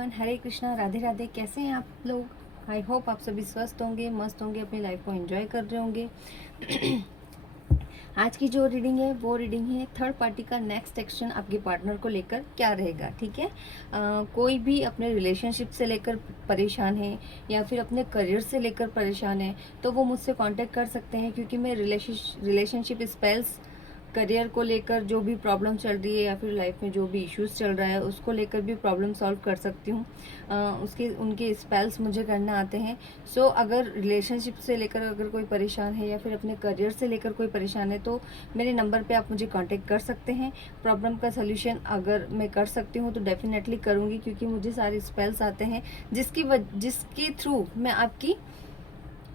Everyone, हरे कृष्णा, राधे राधे। कैसे हैं आप लोग? आई होप आप सभी स्वस्थ होंगे, मस्त होंगे, अपनी लाइफ को एंजॉय कर रहे होंगे। आज की जो रीडिंग है वो रीडिंग है थर्ड पार्टी का नेक्स्ट एक्शन आपके पार्टनर को लेकर क्या रहेगा। ठीक है, कोई भी अपने रिलेशनशिप से लेकर परेशान है या फिर अपने करियर से लेकर परेशान है तो वो मुझसे कांटेक्ट कर सकते हैं, क्योंकि मैं रिलेशनशिप स्पेल्स, करियर को लेकर जो भी प्रॉब्लम चल रही है या फिर लाइफ में जो भी इश्यूज चल रहा है उसको लेकर भी प्रॉब्लम सॉल्व कर सकती हूँ। उसके उनके स्पेल्स मुझे करना आते हैं। सो अगर रिलेशनशिप से लेकर अगर कोई परेशान है या फिर अपने करियर से लेकर कोई परेशान है तो मेरे नंबर पे आप मुझे कांटेक्ट कर सकते हैं। प्रॉब्लम का सलूशन अगर मैं कर सकती हूँ तो डेफिनेटली करूँगी, क्योंकि मुझे सारे स्पेल्स आते हैं जिसके थ्रू मैं आपकी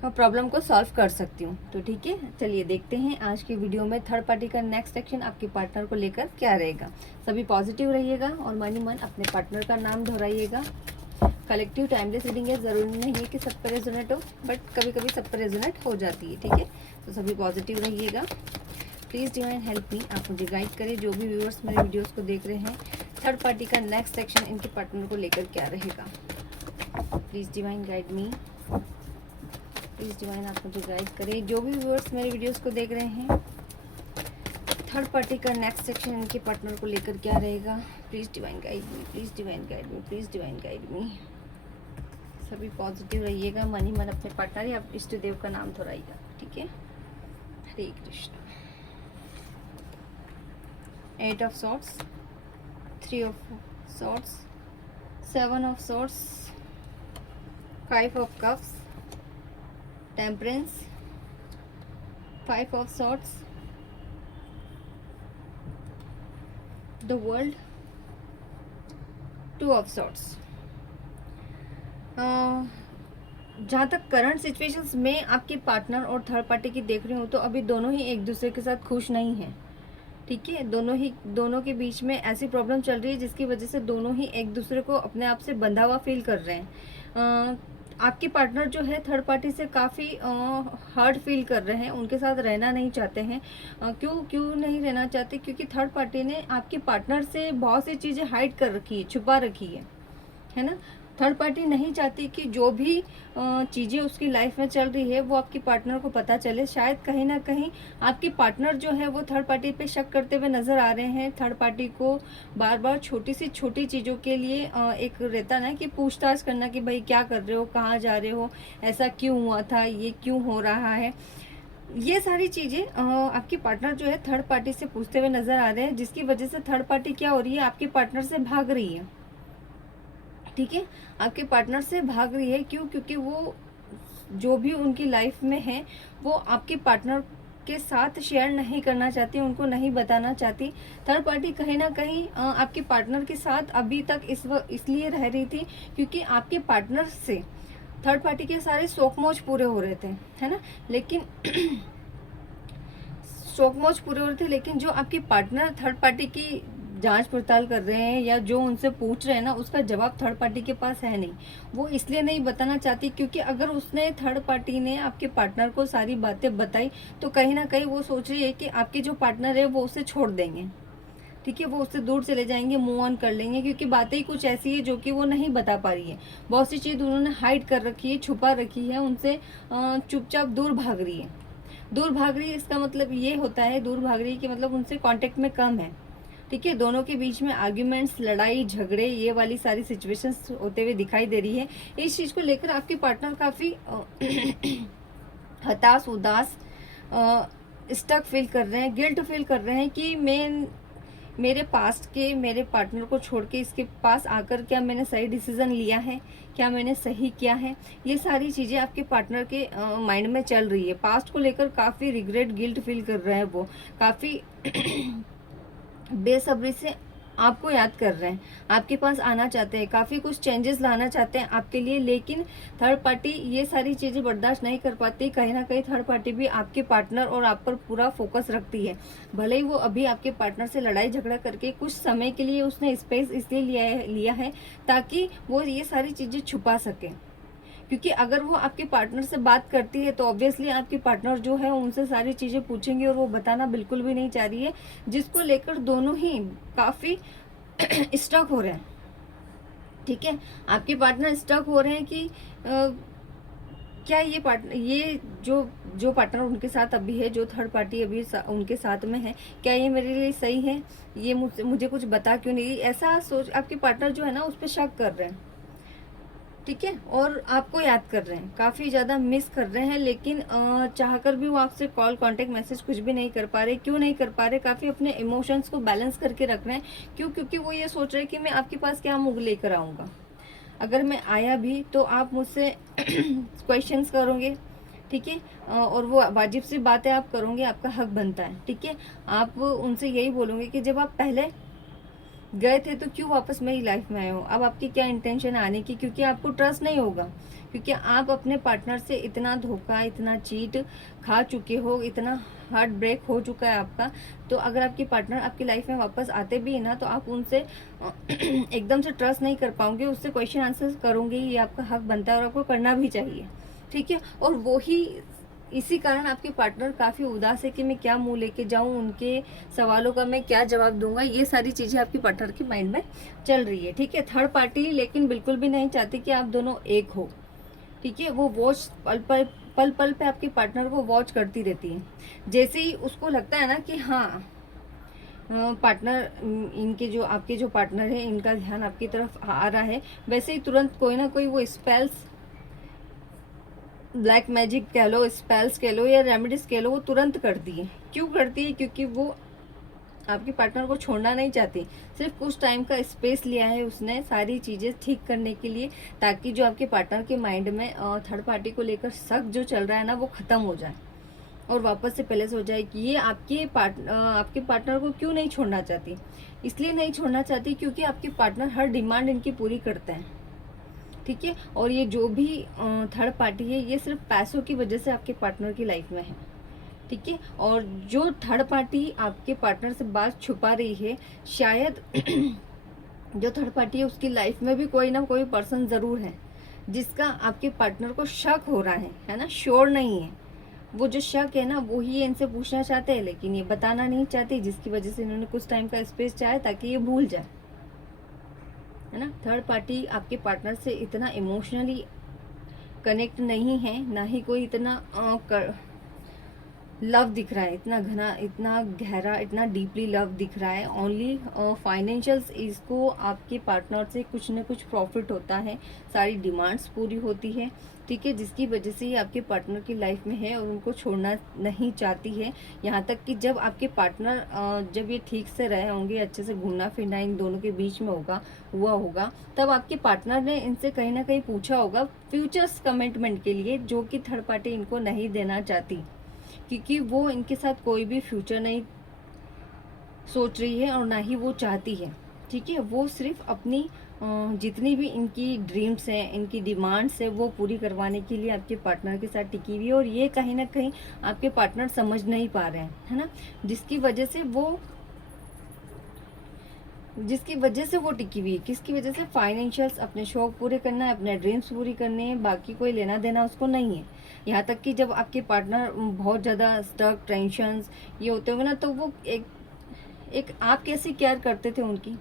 प्रॉब्लम को सॉल्व कर सकती हूँ। तो ठीक है, चलिए देखते हैं आज की वीडियो में थर्ड पार्टी का नेक्स्ट एक्शन आपके पार्टनर को लेकर क्या रहेगा। सभी पॉजिटिव रहिएगा और मन ही मन अपने पार्टनर का नाम दोहराइएगा। कलेक्टिव टाइमलेस रीडिंग है, ज़रूरी नहीं है कि सब पर रेजोनेट हो, बट कभी कभी सब पर रेजोनेट हो जाती है। ठीक है, तो सभी पॉजिटिव रहिएगा। प्लीज़ डिवाइन हेल्प मी, आप मुझे गाइड करें। जो भी व्यूअर्स मेरे वीडियोज़ को देख रहे हैं, थर्ड पार्टी का नेक्स्ट एक्शन इनके पार्टनर को लेकर क्या रहेगा। Please divine guide me, please divine आप मुझे गाइड करें। जो भी व्यूअर्स मेरे वीडियोस को देख रहे हैं, थर्ड पार्टी का नेक्स्ट सेक्शन इनके पार्टनर को लेकर क्या रहेगा। Please divine guide me, please divine guide me, please divine guide me. सभी पॉजिटिव रहिएगा, मन ही मन अपने पार्टनर या इष्ट देव का नाम दोहराइएगा। ठीक है, Hare Krishna. 8 of swords, 3 of swords, 7 of swords, 5 of cups, temperance, 5 of swords, the world, 2 of swords। जहाँ तक करंट सिचुएशंस में आपके पार्टनर और थर्ड पार्टी की देख रही हूँ तो अभी दोनों ही एक दूसरे के साथ खुश नहीं हैं। ठीक है, दोनों के बीच में ऐसी प्रॉब्लम चल रही है जिसकी वजह से दोनों ही एक दूसरे को अपने आप से बंधा हुआ फील कर रहे हैं। आपके पार्टनर जो है थर्ड पार्टी से काफ़ी हर्ट फील कर रहे हैं, उनके साथ रहना नहीं चाहते हैं। क्यों नहीं रहना चाहते? क्योंकि थर्ड पार्टी ने आपके पार्टनर से बहुत सी चीज़ें हाइड कर रखी है, छुपा रखी है ना। थर्ड पार्टी नहीं चाहती कि जो भी चीज़ें उसकी लाइफ में चल रही है वो आपके पार्टनर को पता चले। शायद कहीं ना कहीं आपके पार्टनर जो है वो थर्ड पार्टी पे शक करते हुए नज़र आ रहे हैं। थर्ड पार्टी को बार बार छोटी सी छोटी चीज़ों के लिए एक रहता ना कि पूछताछ करना कि भाई क्या कर रहे हो, कहाँ जा रहे हो, ऐसा क्यों हुआ था, ये क्यों हो रहा है। ये सारी चीज़ें आपके पार्टनर जो है थर्ड पार्टी से पूछते हुए नज़र आ रहे हैं, जिसकी वजह से थर्ड पार्टी क्या हो रही है, आपके पार्टनर से भाग रही है। ठीक है, आपके पार्टनर से भाग रही है। क्यों? क्योंकि वो जो भी उनकी लाइफ में है वो आपके पार्टनर के साथ शेयर नहीं करना चाहती, उनको नहीं बताना चाहती। थर्ड पार्टी कहीं ना कहीं आपके पार्टनर के साथ अभी तक इसलिए रह रही थी क्योंकि आपके पार्टनर से थर्ड पार्टी के सारे शौक मौज पूरे हो रहे थे, है ना। लेकिन शौक मौज पूरे हो रहे थे, लेकिन जो आपके पार्टनर थर्ड पार्टी की जांच पड़ताल कर रहे हैं या जो उनसे पूछ रहे हैं ना, उसका जवाब थर्ड पार्टी के पास है नहीं। वो इसलिए नहीं बताना चाहती क्योंकि अगर उसने थर्ड पार्टी ने आपके पार्टनर को सारी बातें बताई तो कहीं ना कहीं वो सोच रही है कि आपके जो पार्टनर है वो उसे छोड़ देंगे। ठीक है, वो उससे दूर चले जाएंगे, मूव ऑन कर लेंगे, क्योंकि बातें ही कुछ ऐसी है जो कि वो नहीं बता पा रही है। बहुत सी चीज़ उन्होंने हाइड कर रखी है, छुपा रखी है, उनसे चुपचाप दूर भाग रही है। दूर भाग रही है इसका मतलब ये होता है, दूर भाग रही है कि मतलब उनसे कांटेक्ट में कम है। ठीक है, दोनों के बीच में आर्ग्यूमेंट्स, लड़ाई झगड़े, ये वाली सारी सिचुएशंस होते हुए दिखाई दे रही है। इस चीज़ को लेकर आपके पार्टनर काफ़ी हताश, उदास, स्टक फील कर रहे हैं, गिल्ट फील कर रहे हैं कि मेरे पास्ट के मेरे पार्टनर को छोड़ के इसके पास आकर क्या मैंने सही डिसीजन लिया है, क्या मैंने सही किया है। ये सारी चीज़ें आपके पार्टनर के माइंड में चल रही है। पास्ट को लेकर काफ़ी रिग्रेट, गिल्ट फील कर रहे हैं, वो काफ़ी बेसब्री से आपको याद कर रहे हैं, आपके पास आना चाहते हैं, काफ़ी कुछ चेंजेस लाना चाहते हैं आपके लिए। लेकिन थर्ड पार्टी ये सारी चीज़ें बर्दाश्त नहीं कर पाती। कहीं ना कहीं थर्ड पार्टी भी आपके पार्टनर और आप पर पूरा फोकस रखती है। भले ही वो अभी आपके पार्टनर से लड़ाई झगड़ा करके कुछ समय के लिए उसने स्पेस इसलिए लिया है ताकि वो ये सारी चीज़ें छुपा सके। क्योंकि अगर वो आपके पार्टनर से बात करती है तो ऑब्वियसली आपके पार्टनर जो है उनसे सारी चीज़ें पूछेंगे और वो बताना बिल्कुल भी नहीं चाह रही है, जिसको लेकर दोनों ही काफ़ी स्टक हो रहे हैं। ठीक है। आपके पार्टनर स्टक हो रहे हैं कि क्या ये पार्टनर, ये जो पार्टनर उनके साथ अभी है, जो थर्ड पार्टी अभी उनके साथ में है, क्या ये मेरे लिए सही है, ये मुझे कुछ बता क्यों नहीं, ऐसा सोच आपके पार्टनर जो है ना उस पर शक कर रहे हैं। ठीक है। और आपको याद कर रहे हैं, काफ़ी ज़्यादा मिस कर रहे हैं, लेकिन चाहकर भी वो आपसे कॉल, कांटेक्ट, मैसेज कुछ भी नहीं कर पा रहे। क्यों नहीं कर पा रहे? काफ़ी अपने इमोशंस को बैलेंस करके रख रहे हैं। क्यों? क्योंकि वो ये सोच रहे हैं कि मैं आपके पास क्या मुँह लेकर आऊँगा, अगर मैं आया भी तो आप मुझसे क्वेश्चंस करोगे। ठीक है। और वो वाजिब सी बातें आप करोगे, आपका हक बनता है। ठीक है। आप उनसे यही बोलोगे कि जब आप पहले गए थे तो क्यों वापस मेरी लाइफ में आए हो, अब आपकी क्या इंटेंशन आने की, क्योंकि आपको ट्रस्ट नहीं होगा, क्योंकि आप अपने पार्टनर से इतना धोखा, इतना चीट खा चुके हो, इतना हार्ट ब्रेक हो चुका है आपका। तो अगर आपके पार्टनर आपकी लाइफ में वापस आते भी है ना, तो आप उनसे एकदम से ट्रस्ट नहीं कर पाओगे, उससे क्वेश्चन आंसर करोगे, ये आपका हक बनता है और आपको करना भी चाहिए। ठीक है। और वो ही इसी कारण आपके पार्टनर काफ़ी उदास है कि मैं क्या मुंह लेके जाऊं, उनके सवालों का मैं क्या जवाब दूंगा, ये सारी चीज़ें आपके पार्टनर के माइंड में चल रही है। ठीक है। थर्ड पार्टी लेकिन बिल्कुल भी नहीं चाहती कि आप दोनों एक हो। ठीक है। वो वॉच पल पल पे आपके पार्टनर को वॉच करती रहती है। जैसे ही उसको लगता है ना कि हाँ, पार्टनर, इनके जो आपके जो पार्टनर है, इनका ध्यान आपकी तरफ आ रहा है, वैसे ही तुरंत कोई ना कोई वो स्पेल्स, ब्लैक मैजिक कह लो, स्पेल्स कह लो या रेमेडीज कह लो, वो तुरंत करती है। क्यों करती है? क्योंकि वो आपके पार्टनर को छोड़ना नहीं चाहती। सिर्फ कुछ टाइम का स्पेस लिया है उसने सारी चीज़ें ठीक करने के लिए, ताकि जो आपके पार्टनर के माइंड में थर्ड पार्टी को लेकर शक जो चल रहा है ना, वो ख़त्म हो जाए और वापस से पहले से हो जाए कि ये आपके पार्टनर को क्यों नहीं छोड़ना चाहती। इसलिए नहीं छोड़ना चाहती क्योंकि आपके पार्टनर हर डिमांड इनकी पूरी करते हैं। ठीक है। और ये जो भी थर्ड पार्टी है, ये सिर्फ पैसों की वजह से आपके पार्टनर की लाइफ में है। ठीक है। और जो थर्ड पार्टी आपके पार्टनर से बात छुपा रही है, शायद जो थर्ड पार्टी है उसकी लाइफ में भी कोई ना कोई पर्सन ज़रूर है जिसका आपके पार्टनर को शक हो रहा है ना, श्योर नहीं है। वो जो शक है ना, वो ही इनसे पूछना चाहते हैं, लेकिन ये बताना नहीं चाहती, जिसकी वजह से इन्होंने कुछ टाइम का स्पेस चाहे ताकि ये भूल जाए, है ना। थर्ड पार्टी आपके पार्टनर से इतना इमोशनली कनेक्ट नहीं है, ना ही कोई इतना लव दिख रहा है, इतना घना, इतना गहरा, इतना डीपली लव दिख रहा है। ओनली फाइनेंशियल्स, इसको आपके पार्टनर से कुछ न कुछ प्रॉफिट होता है, सारी डिमांड्स पूरी होती है। ठीक है। जिसकी वजह से ये आपके पार्टनर की लाइफ में है और उनको छोड़ना नहीं चाहती है। यहाँ तक कि जब आपके पार्टनर जब ये ठीक से रहे होंगे, अच्छे से घूमना फिरना इन दोनों के बीच में हुआ होगा, तब आपके पार्टनर ने इनसे कहीं ना कहीं पूछा होगा फ्यूचर्स कमिटमेंट के लिए, जो कि थर्ड पार्टी इनको नहीं देना चाहती, क्योंकि वो इनके साथ कोई भी फ्यूचर नहीं सोच रही है और ना ही वो चाहती है। ठीक है। वो सिर्फ अपनी जितनी भी इनकी ड्रीम्स हैं, इनकी डिमांड्स है, वो पूरी करवाने के लिए आपके पार्टनर के साथ टिकी हुई है, और ये कहीं ना कहीं आपके पार्टनर समझ नहीं पा रहे हैं, है ना। जिसकी वजह से वो टिकी हुई है। किसकी वजह से? फाइनेंशियल्स, अपने शौक पूरे करना है, अपने ड्रीम्स पूरी करने हैं, बाकी कोई लेना देना उसको नहीं है। यहाँ तक कि जब आपके पार्टनर बहुत ज़्यादा स्ट्रक, टेंशंस ये होते होंगे ना, तो वो एक आप कैसी केयर करते थे उनकी,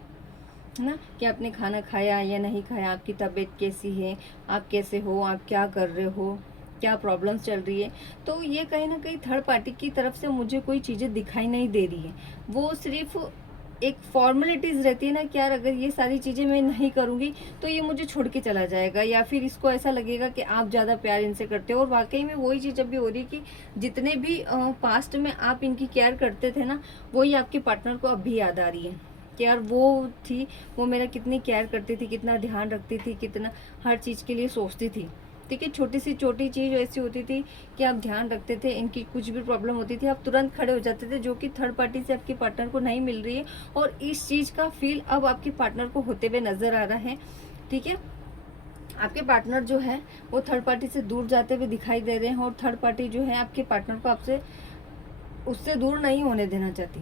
है ना, कि आपने खाना खाया या नहीं खाया, आपकी तबीयत कैसी है, आप कैसे हो, आप क्या कर रहे हो, क्या प्रॉब्लम्स चल रही है। तो ये कहीं ना कहीं थर्ड पार्टी की तरफ से मुझे कोई चीज़ें दिखाई नहीं दे रही है। वो सिर्फ एक फॉर्मेलिटीज़ रहती है ना कि यार अगर ये सारी चीज़ें मैं नहीं करूँगी तो ये मुझे छोड़ के चला जाएगा, या फिर इसको ऐसा लगेगा कि आप ज़्यादा प्यार इनसे करते हो। और वाकई में वही चीज़ अभी हो रही है कि जितने भी पास्ट में आप इनकी केयर करते थे ना, वही आपके पार्टनर को अब भी याद आ रही है कि यार वो मेरा कितनी केयर करती थी, कितना ध्यान रखती थी, कितना हर चीज़ के लिए सोचती थी। ठीक है। छोटी सी छोटी चीज़ ऐसी होती थी कि आप ध्यान रखते थे, इनकी कुछ भी प्रॉब्लम होती थी आप तुरंत खड़े हो जाते थे, जो कि थर्ड पार्टी से आपके पार्टनर को नहीं मिल रही है। और इस चीज़ का फील अब आपके पार्टनर को होते हुए नज़र आ रहा है। ठीक है। आपके पार्टनर जो है वो थर्ड पार्टी से दूर जाते हुए दिखाई दे रहे हैं, और थर्ड पार्टी जो है आपके पार्टनर को आपसे उससे दूर नहीं होने देना चाहती,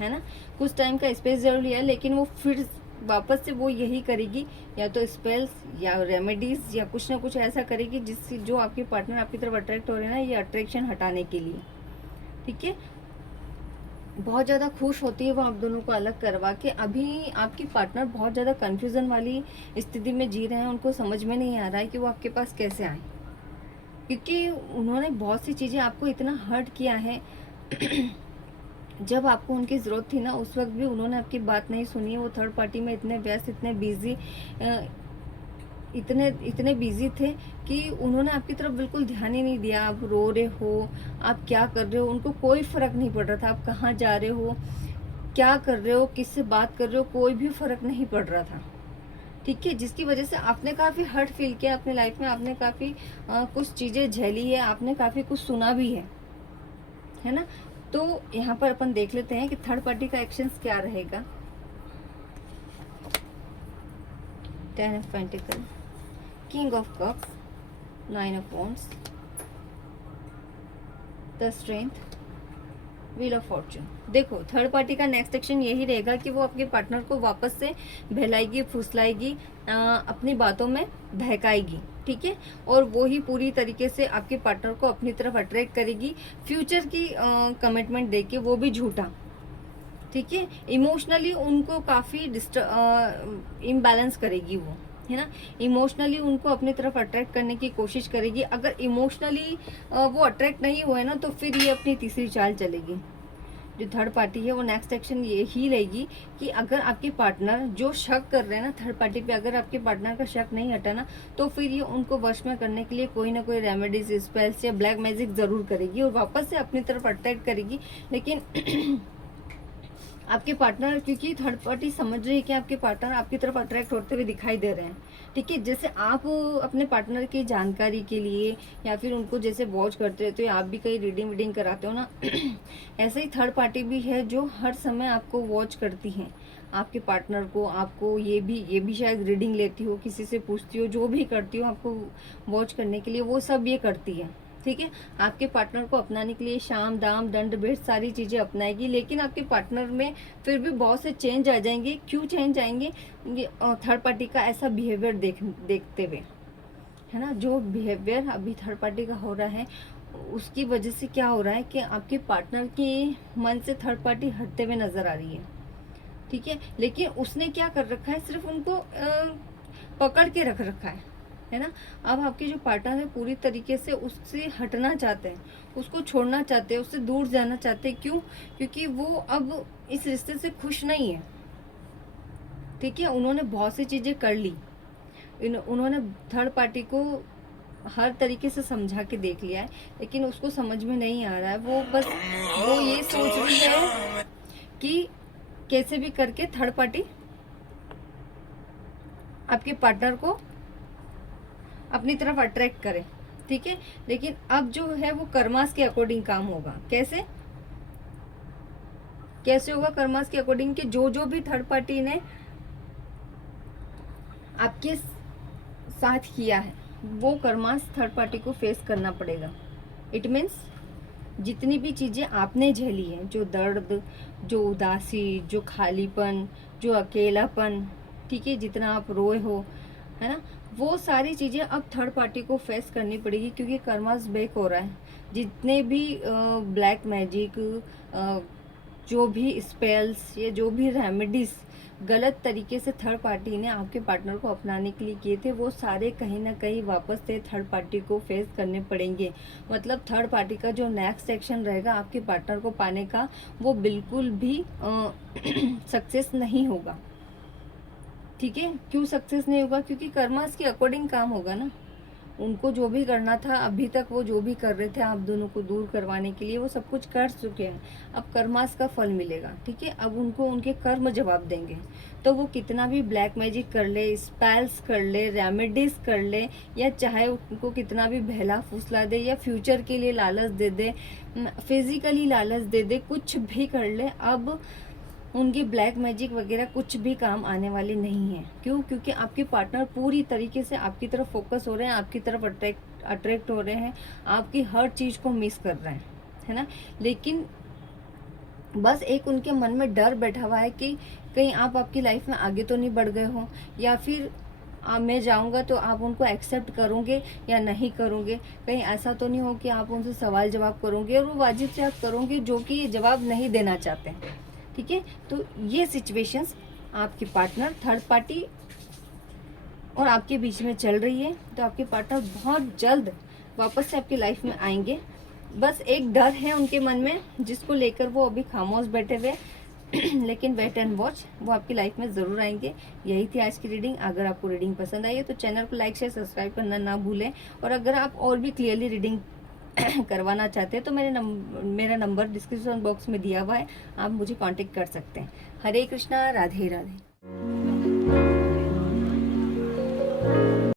है ना। कुछ टाइम का स्पेस जरूर लिया, लेकिन वो फिर वापस से वो यही करेगी, या तो स्पेल्स या रेमेडीज या कुछ ना कुछ ऐसा करेगी जिससे जो आपके पार्टनर आपकी तरफ अट्रैक्ट हो रहे हैं ना, ये अट्रैक्शन हटाने के लिए। ठीक है। बहुत ज़्यादा खुश होती है वो आप दोनों को अलग करवा के। अभी आपकी पार्टनर बहुत ज़्यादा कंफ्यूजन वाली स्थिति में जी रहे हैं, उनको समझ में नहीं आ रहा है कि वो आपके पास कैसे आए, क्योंकि उन्होंने बहुत सी चीज़ें आपको इतना हर्ट किया है। जब आपको उनकी ज़रूरत थी ना, उस वक्त भी उन्होंने आपकी बात नहीं सुनी है। वो थर्ड पार्टी में इतने व्यस्त, इतने बिजी, इतने इतने बिजी थे कि उन्होंने आपकी तरफ बिल्कुल ध्यान ही नहीं दिया। आप रो रहे हो, आप क्या कर रहे हो, उनको कोई फ़र्क नहीं पड़ रहा था। आप कहाँ जा रहे हो, क्या कर रहे हो, किससे बात कर रहे हो, कोई भी फ़र्क नहीं पड़ रहा था। ठीक है, जिसकी वजह से आपने काफ़ी हर्ट फील किया अपनी लाइफ में। आपने काफ़ी कुछ चीज़ें झेली है, आपने काफ़ी कुछ सुना भी है ना। तो यहाँ पर अपन देख लेते हैं कि थर्ड पार्टी का एक्शंस क्या रहेगा। 10 of pentacle, king of cups, 9 of wands, the strength, wheel of Fortune. देखो, थर्ड पार्टी का नेक्स्ट एक्शन यही रहेगा कि वो आपके पार्टनर को वापस से बहलाएगी, फुसलाएगी, अपनी बातों में बहकाएगी। ठीक है, और वो ही पूरी तरीके से आपके पार्टनर को अपनी तरफ अट्रैक्ट करेगी, फ्यूचर की कमिटमेंट देके, वो भी झूठा। ठीक है, इमोशनली उनको काफ़ी इम्बैलेंस करेगी वो, है ना। इमोशनली उनको अपनी तरफ अट्रैक्ट करने की कोशिश करेगी। अगर इमोशनली वो अट्रैक्ट नहीं हुए ना, तो फिर ये अपनी तीसरी चाल चलेगी। जो थर्ड पार्टी है वो नेक्स्ट एक्शन ये ही रहेगी कि अगर आपके पार्टनर जो शक कर रहे हैं ना थर्ड पार्टी पे, अगर आपके पार्टनर का शक नहीं हटा ना, तो फिर ये उनको वश में करने के लिए कोई ना कोई रेमेडीज, स्पेल्स या ब्लैक मैजिक ज़रूर करेगी और वापस से अपनी तरफ अट्रैक्ट करेगी। लेकिन आपके पार्टनर, क्योंकि थर्ड पार्टी समझ रही है कि आपके पार्टनर आपकी तरफ अट्रैक्ट होते हुए दिखाई दे रहे हैं। ठीक है, जैसे आप अपने पार्टनर की जानकारी के लिए या फिर उनको जैसे वॉच करते रहते हो, आप भी कहीं रीडिंग वीडिंग कराते हो ना, ऐसे ही थर्ड पार्टी भी है जो हर समय आपको वॉच करती है, आपके पार्टनर को। आपको ये भी शायद रीडिंग लेती हो, किसी से पूछती हो, जो भी करती हो आपको वॉच करने के लिए, वो सब ये करती है। ठीक है, आपके पार्टनर को अपनाने के लिए शाम दाम दंड भेद सारी चीज़ें अपनाएगी, लेकिन आपके पार्टनर में फिर भी बहुत से चेंज आ जाएंगे। क्यों चेंज आएंगे? ये थर्ड पार्टी का ऐसा बिहेवियर देखते हुए, है ना। जो बिहेवियर अभी थर्ड पार्टी का हो रहा है, उसकी वजह से क्या हो रहा है कि आपके पार्टनर के मन से थर्ड पार्टी हटते हुए नजर आ रही है। ठीक है, लेकिन उसने क्या कर रखा है, सिर्फ उनको पकड़ के रख रखा है ना। अब आपके जो पार्टनर है पूरी तरीके से उससे हटना चाहते हैं, उसको छोड़ना चाहते हैं, उससे दूर जाना चाहते हैं। क्यों? क्योंकि वो अब इस रिश्ते से खुश नहीं है। ठीक है, उन्होंने बहुत सी चीज़ें कर ली, उन्होंने थर्ड पार्टी को हर तरीके से समझा के देख लिया है, लेकिन उसको समझ में नहीं आ रहा है। वो ये सोच रही है कि कैसे भी करके थर्ड पार्टी आपके पार्टनर को अपनी तरफ अट्रैक्ट करे। ठीक है, लेकिन अब जो है वो कर्मास के अकॉर्डिंग काम होगा। कैसे होगा? कर्मास के अकॉर्डिंग कि जो भी थर्ड पार्टी ने आपके साथ किया है, वो कर्मास थर्ड पार्टी को फेस करना पड़ेगा। इट मीन्स जितनी भी चीज़ें आपने झेली हैं, जो दर्द, जो उदासी, जो खालीपन, जो अकेलापन, ठीक है, जितना आप रोए हो, है ना, वो सारी चीज़ें अब थर्ड पार्टी को फेस करनी पड़ेगी, क्योंकि कर्मास बैक हो रहा है। जितने भी ब्लैक मैजिक, जो भी स्पेल्स या जो भी रेमेडीज गलत तरीके से थर्ड पार्टी ने आपके पार्टनर को अपनाने के लिए किए थे, वो सारे कहीं ना कहीं वापस से थर्ड पार्टी को फेस करने पड़ेंगे। मतलब थर्ड पार्टी का जो नेक्स्ट एक्शन रहेगा आपके पार्टनर को पाने का, वो बिल्कुल भी सक्सेस नहीं होगा। ठीक है, क्यों सक्सेस नहीं होगा? क्योंकि कर्मास के अकॉर्डिंग काम होगा ना। उनको जो भी करना था, अभी तक वो जो भी कर रहे थे आप दोनों को दूर करवाने के लिए, वो सब कुछ कर चुके हैं। अब कर्मास का फल मिलेगा। ठीक है, अब उनको उनके कर्म जवाब देंगे। तो वो कितना भी ब्लैक मैजिक कर ले, स्पेल्स कर ले, रेमेडीज कर ले, या चाहे उनको कितना भी बहला फुसला दे, या फ्यूचर के लिए लालच दे दे, फिजिकली लालच दे दे, कुछ भी कर ले, अब उनकी ब्लैक मैजिक वगैरह कुछ भी काम आने वाले नहीं है। क्यों? क्योंकि आपके पार्टनर पूरी तरीके से आपकी तरफ फोकस हो रहे हैं, आपकी तरफ अट्रैक्ट हो रहे हैं, आपकी हर चीज़ को मिस कर रहे हैं, है ना। लेकिन बस एक उनके मन में डर बैठा हुआ है कि कहीं आप आपकी लाइफ में आगे तो नहीं बढ़ गए हो, या फिर मैं जाऊंगा तो आप उनको एक्सेप्ट करोगे या नहीं करोगे। कहीं ऐसा तो नहीं हो कि आप उनसे सवाल जवाब करोगे और वो वाजिब से आप करोगे जो कि जवाब नहीं देना चाहते हैं, ठीक है। तो ये सिचुएशंस आपके पार्टनर, थर्ड पार्टी और आपके बीच में चल रही है। तो आपके पार्टनर बहुत जल्द वापस से आपकी लाइफ में आएंगे। बस एक डर है उनके मन में जिसको लेकर वो अभी खामोश बैठे हुए लेकिन वेट एंड वॉच, वो आपकी लाइफ में ज़रूर आएंगे। यही थी आज की रीडिंग। अगर आपको रीडिंग पसंद आई है तो चैनल को लाइक शेयर सब्सक्राइब करना ना भूलें। और अगर आप और भी क्लियरली रीडिंग करवाना चाहते हैं तो मेरा नंबर डिस्क्रिप्शन बॉक्स में दिया हुआ है, आप मुझे कांटेक्ट कर सकते हैं। हरे कृष्णा, राधे राधे।